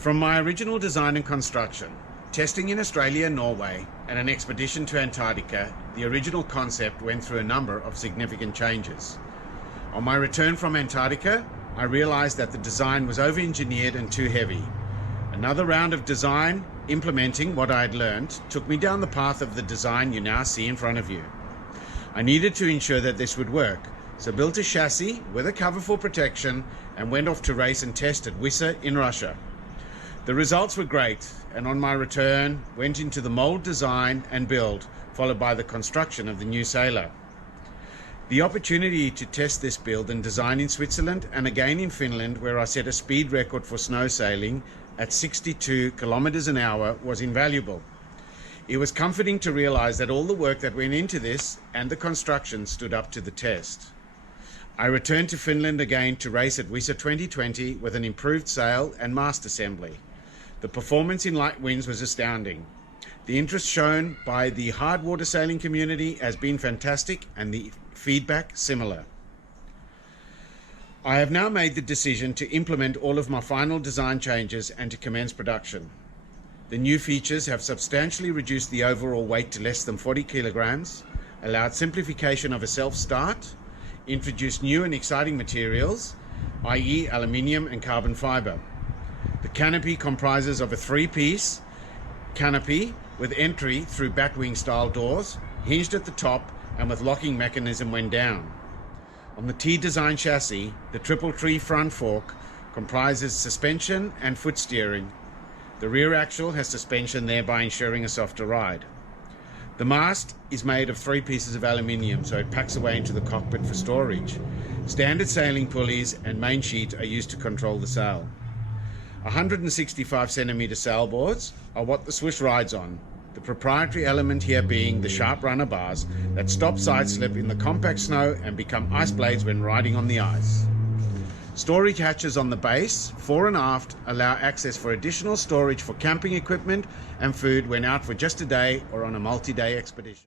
From my original design and construction, testing in Australia and Norway, and an expedition to Antarctica, the original concept went through a number of significant changes. On my return from Antarctica, I realized that the design was over-engineered and too heavy. Another round of design, implementing what I had learned, took me down the path of the design you now see in front of you. I needed to ensure that this would work, so built a chassis with a cover for protection and went off to race and test at Wissa in Russia. The results were great, and on my return, went into the mold design and build, followed by the construction of the new sailor. The opportunity to test this build and design in Switzerland and again in Finland, where I set a speed record for snow sailing at 62 kilometers an hour, was invaluable. It was comforting to realize that all the work that went into this and the construction stood up to the test. I returned to Finland again to race at Wissa 2020 with an improved sail and mast assembly. The performance in light winds was astounding. The interest shown by the hard water sailing community has been fantastic, and the feedback similar. I have now made the decision to implement all of my final design changes and to commence production. The new features have substantially reduced the overall weight to less than 40 kilograms, allowed simplification of a self-start, introduced new and exciting materials, i.e. aluminium and carbon fiber. The canopy comprises of a 3-piece canopy with entry through batwing style doors, hinged at the top and with locking mechanism when down. On the T-design chassis, the triple tree front fork comprises suspension and foot steering. The rear axle has suspension, thereby ensuring a softer ride. The mast is made of 3 pieces of aluminium, so it packs away into the cockpit for storage. Standard sailing pulleys and main sheet are used to control the sail. 165 centimeter sailboards are what the Swoosh rides on, the proprietary element here being the sharp runner bars that stop side slip in the compact snow and become ice blades when riding on the ice. Storage hatches on the base, fore and aft, allow access for additional storage for camping equipment and food when out for just a day or on a multi-day expedition.